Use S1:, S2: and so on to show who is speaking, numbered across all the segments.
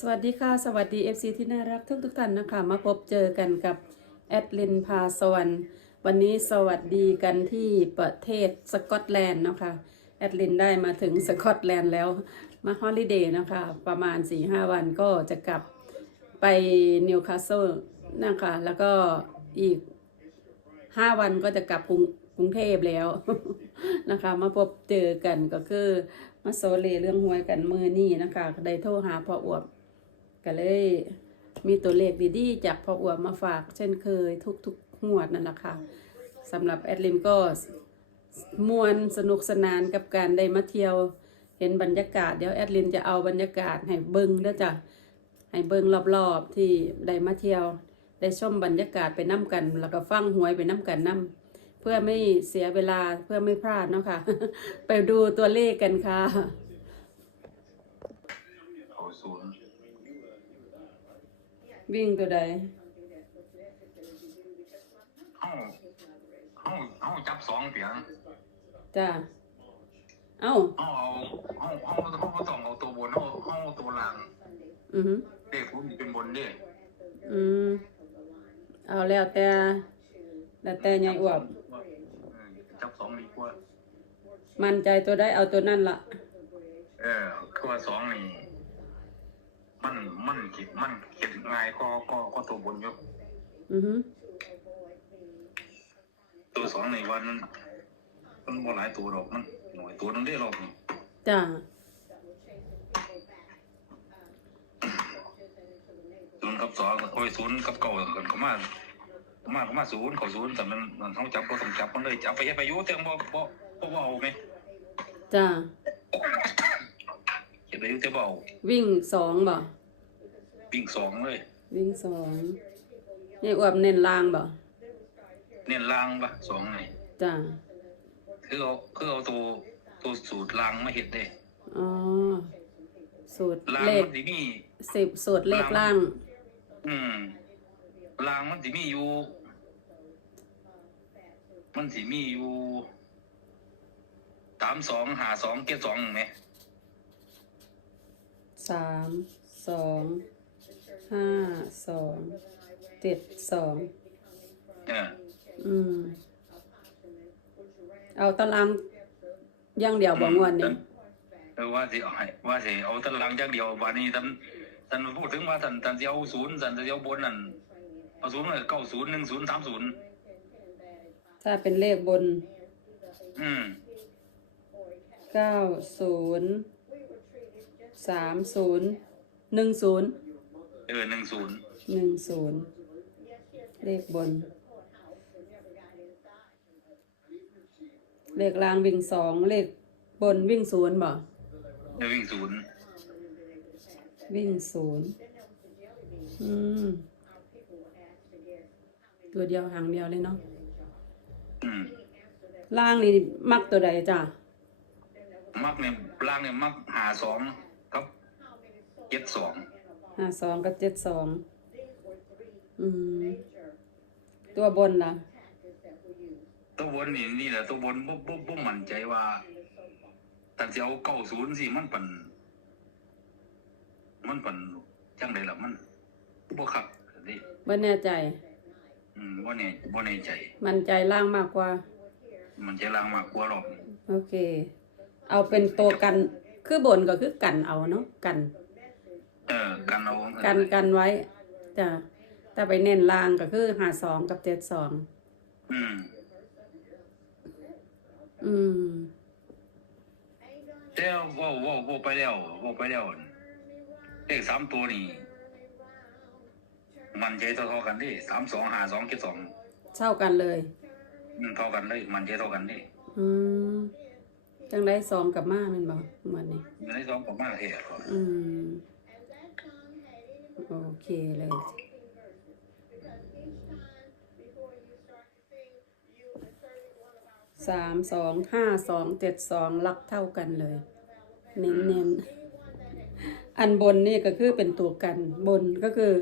S1: สวัสดีค่ะ สวัสดี FC ที่น่ารักทุกทุกท่านนะคะ มาพบเจอกันกับแอดลินพาสวรรค์วันนี้สวัสดีกันที่ประเทศสกอตแลนด์นะคะแอดลินได้มาถึงสกอตแลนด์แล้วมาฮอลิเดย์นะคะ ประมาณ 4-5 วันก็จะกลับไปนิวคาสเซิลนะคะ แล้วก็อีก 5 วันก็จะกลับกรุงกรุงเทพแล้วนะคะ มาพบเจอกันก็คือมาโซเลเรื่องหวยกันมือนี่นะคะได้โทรหาพ่ออวบ ก็เลยมีตัวเลขดีๆ จากพ่ออวมาฝาก เช่นเคยทุกๆงวดนั่นแหละค่ะสำหรับแอดลินก็มวนสนุกสนานกับการได้มาเที่ยว เห็นบรรยากาศเดี๋ยวแอดลินจะเอาบรรยากาศให้เบิ้งเด้อจ้ะให้เบิ้งรอบๆที่ได้มาเที่ยว ได้ชมบรรยากาศไปน้ำกัน แล้วก็ฟังหวยไปน้ำกันน้ำเพื่อไม่เสียเวลาเพื่อไม่พลาดเนาะค่ะ ไปดูตัวเลขกันค่ะ
S2: เขาศูนย์
S1: วิ่งตัวใด
S2: ห้องห้องห้องจับสองเสียง
S1: จ้ะเอ้า
S2: ห้องเอาห้องห้องห้องต้องเอาตัวบนห้องห้องเอาตัวล่าง
S1: อือหือ
S2: เด็กคุณเป็นบนเด้
S1: อืมเอาแล้วแต่แล้วแต่ยายอวบ
S2: จับสองดีกว่า
S1: มั่นใจตัวได้เอาตัวนั่นละ
S2: เออคือว่าสองนี่ มันมันคิดมันเขียนง่ายก็ก็ก็ตัวบนอยู่
S1: อือหือ
S2: ตัวสองในวันมันบ่หลายตัวหรอกมันหน่อยตัวนึงได้หรอก
S1: จ้ะ
S2: ศูนย์กับสองโอ้ยศูนย์กับเก่ากันก็มามาก็มาศูนย์เขาศูนย์แต่มันมันต้องจับก็ต้องจับมันเลยจับไปเฮ็ดไปอยู่แต่บ่บ่บ่บ่เอาไหม
S1: จ้ะ
S2: เฮ็ดไปอยู่แต่บ่เอา
S1: วิ่งสองบ่
S2: วิ่งสองเลย
S1: วิ่งสองยายอวบเน้นล่างบ่
S2: เน้นล่างปะสองนี่
S1: จ้ะ
S2: คือเอาคือเอาตัวตัวสูตรล่างมาเฮ็ดเด้
S1: อ๋อสูตร
S2: ล่าง
S1: เลข
S2: มันสิมี
S1: สิบสูตรเลขล่าง
S2: อืมล่างมันสิมีอยู่ มันสิมีอยู่สามสองหาสองเจ็ดสองไหม
S1: สามสอง ห้าสองเจ็ดสอง
S2: เออ
S1: อืม เอาตารางอย่างเดียวบ่งวนนี่
S2: เออว่าสิเอาให้ว่าสิเอาตารางอย่างเดียววันนี้ท่านท่านพูดถึงว่าท่านท่านจะเอาศูนย์ท่านจะเอาบนนั่นเอาศูนย์เลยเก้าศูนย์หนึ่งศูนย์สามศูนย์
S1: ถ้าเป็นเลขบน
S2: อืม
S1: เก้าศูนย์สามศูนย์หนึ่งศูนย์
S2: เออหนึ่งศูนย์
S1: หนึ่งศูนย์เลขบน เลขล่างวิ่งสองเลขบนวิ่งศูนย์บ่
S2: เออวิ่งศูนย์
S1: วิ่งศูนย์อืมตัวเดียวหางเดียวเลยเนาะ
S2: อืม
S1: ล่างนี่มักตัวใดจ้ะ
S2: มักเนี่ยล่างเนี่ยมักหาสองครับเจ็ดสอง
S1: ห้าสองกับเจ็ดสองอืม ตัวบนล่ะ
S2: ตัวบนนี่นี่แหละตัวบนบ่บ่บ่มั่นใจว่าแต่จะเอาเก้าศูนย์สิมันเป็นมันเป็นจังไดล่ะมันบ่คักดิ
S1: บ่แน่ใจ
S2: อืมบ่แน่บ่แน่ใจ
S1: มันใจล่างมากกว่า
S2: มันจะล่างมากกว่าหรอก
S1: โอเค เอาเป็นตัวกัน คือบนก็คือกันเอาเนาะกัน
S2: เออ กันเอา
S1: กันกันไว้จ้ะถ้าไปเน้นล่างก็คือหาสองกับเจ็ดสอง
S2: อืม
S1: อืม
S2: แต่ว่าว่าว่าไปแล้วว่าไปแล้วเลขสามตัวนี่มันใจเท่าๆกันดิสามสองหาสองเจ็ดสอง
S1: เท่ากันเลย
S2: อืมเท่ากันเลย มันใจเท่ากันดิ
S1: อืมจังได้สองกับมาแมันบอกเหมือนนี้
S2: อยู่ในสองประมาณเหตุ
S1: อืมโอ เคเลย สามสองห้าสองเจ็ดสองลักเท่ากันเลย เน้นเน้นๆอันบนนี่ก็คือเป็นตัวกันบนก็คือ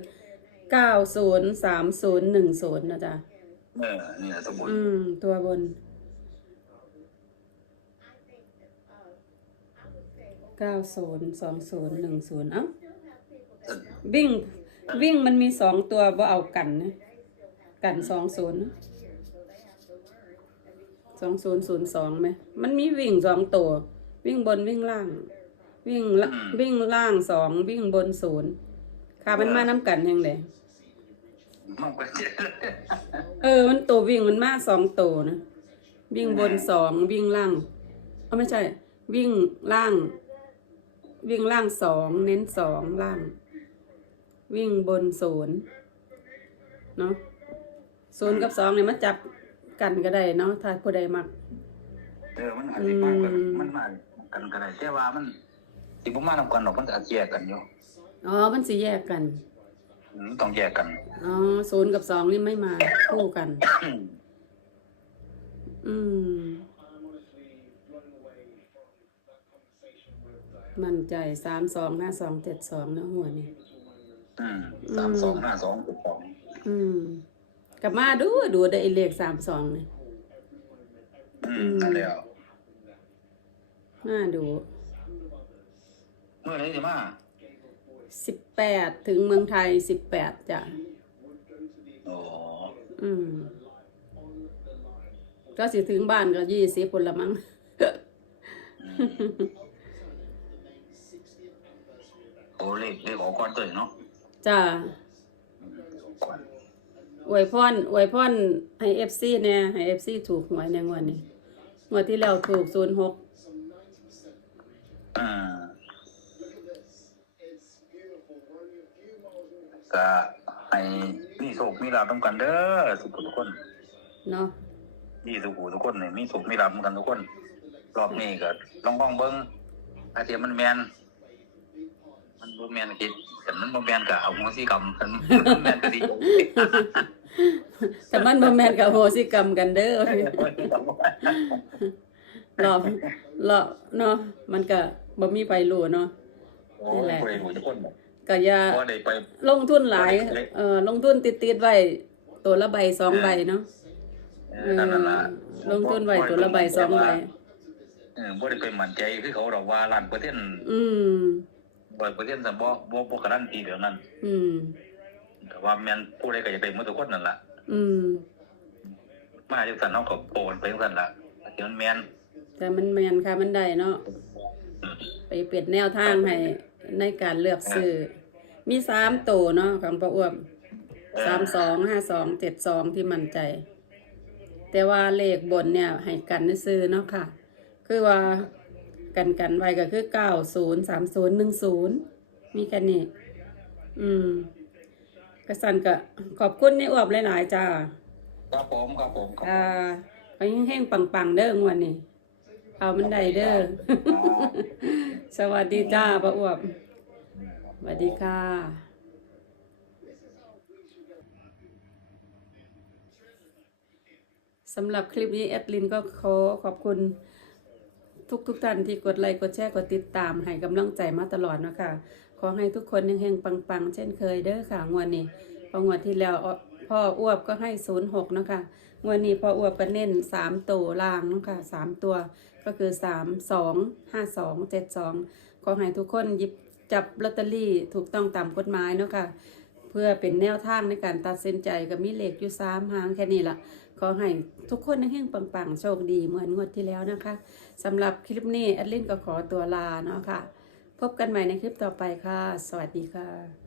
S1: เก้าศูนย์สามศูนย์หนึ่งศูนย์นะจ๊ะ
S2: เออนี่แหละสมบูรณ์
S1: อืม ตัวบนเก้าศูนย์สองศูนย์หนึ่งศูนย์เอ้าวิ่ง วิ่งมันมีสองตัวว่าเอากันนะกันสองศูนย์สองศูนย์ศูนย์สองไหมมันมีวิ่งสองตัว วิ่งบนวิ่งล่าง วิ่งละวิ่งล่างสองวิ่งบนศูนย์ค่ะมันมาน้ำกันยังไง
S2: มันก็เจ็ด
S1: เออ มันตัววิ่งมันมาสองตัวนะวิ่งบนสองวิ่งล่างเออไม่ใช่ วิ่งล่าง วิ่งล่างสองเน้นสองล่าง วิ่งบนศูนย์เนาะศูนย์กับสองเนี่ยมันจับกันก็ได้เนาะถ้าผู้ใดมัก
S2: เออมันอาจจะมากันมันมากันก็ได้แต่ว่ามันสิบ่มานำกันหรอกมันอาจจะแยกกันอยู่
S1: อ๋อมันสิแยกกัน
S2: อืมต้องแยกกัน
S1: อ๋อศูนย์กับสองนี่ไม่มาคู่กัน อืม มั่นใจสามสองห้าสองเจ็ดสองนะหัวนี่
S2: อืมสามสองห้าสองหกสอง
S1: อืมกลับมาดูดูได้ไอ้เลขสามสองนี่
S2: อืมนั่นแหล้ว
S1: น่าดู
S2: เมื่อไหรสิมา
S1: สิบแปดถึงเมืองไทยสิบแปดจ้ะ
S2: โอ้
S1: อืม ก็สิถึงบ้านก็ยี่สิบคนละมั้ง
S2: โอ้เลขเลขออกก่อนตัวเนาะ
S1: จ้ะ
S2: ก่อน
S1: อวยพรอวยพรให้เอฟซีเนี่ยให้เอฟซีถูกหวยในงวดนี้งวดที่แล้วถูกศูนย์หก
S2: อืมก็ให้มีโชคมีลาภต้องกันเด้อสุขทุกคน
S1: เนาะ
S2: มีสุขทุกคนนี่มีโชคมีลาภต้องกันทุกคน รอบนี้ก็ลองลองเบิ่งอาเทียมันแมน มันบ่แมนคิดแต่มันบ่แมนก็เอาหัวสีกำกันมันแมนก็ดี
S1: แต่มันบ่แม่นกับโหสิกรรมกันเด้อรอบรอบเนาะมันก็บ่มีไปรู้เนาะ
S2: โอ้ยบ่ได้รู้จักคนบ่
S1: ก็อย่า
S2: บ่ได้ไป
S1: ลงทุนหลายเอ่อลงทุนติดๆไว้ตัวละใบสองใบเนาะ
S2: เอ
S1: เอ
S2: อ
S1: อ
S2: นั่นน่ะล่ะ
S1: ลงทุนไว้ตัวละใบสองใบ
S2: เออบ่ได้ไปมั่นใจคือเขาดอกว่าล้านเปอร์เซ็นต์
S1: อืม
S2: บ่เปอร์เซ็นต์ซั่นบ่บ่บ่การันตีเดี๋ยวนั้น
S1: อืม
S2: แต่ว่าแม่นผู้ใดก็จะเป็นหมดทุกคนนั่นล่ะ
S1: อืม
S2: มาจังซั่นเฮาก็โปนไปจังซั่นล่ะที่มันแม่น
S1: แต่มันแม่นค่ะมันได้เนาะ
S2: อืม
S1: ไปเปลี่ยนแนวทางให้ในการเลือกซื้อมีสามตัวเนาะของป้าอ้วมสามสองห้าสองเจ็ดสองที่มั่นใจ แต่ว่าเลขบนเนี่ยให้กันซื้อเนาะค่ะ คือว่า กันกันไว้ก็คือเก้าศูนย์สามศูนย์หนึ่งศูนย์มีแค่นี้อืมกระสันก็ขอบคุณในอวบหลายๆจ้า
S2: ครับผมครับผมครับผม
S1: อ่าไปแห้งๆปังๆเด้องวันนี้เอามันได้เด้อ สวัสดีจ้าป้าอ้วบ สวัสดีค่ะ สำหรับคลิปนี้แอดลินก็ขอขอบคุณ ทุกทุกท่านที่กดไลค์กดแชร์กดติดตามให้กำลังใจมาตลอดนะคะขอให้ทุกคนยังเฮงปังๆ เช่นเคยเด้อค่ะงวดนี้พองวดที่แล้วพ่ออ้วบก็ให้ศูนย์หกนะคะงวดนี้พ่ออ้วบก็เน้นสามตัวล่างนะคะสามตัวก็คือสามสองห้าสองเจ็ดสองขอให้ทุกคนหยิบจับลอตเตอรี่ถูกต้องตามกฎหมายเนาะค่ะเพื่อเป็นแนวทางในการตัดสินใจก็มีเลขอยู่สามหางแค่นี้ละ ขอให้ทุกคนในเฮงปังๆ โชคดีเหมือนงวดที่แล้วนะคะสำหรับคลิปนี้แอดลินก็ขอตัวลาเนาะค่ะ พบกันใหม่ในคลิปต่อไปค่ะ สวัสดีค่ะ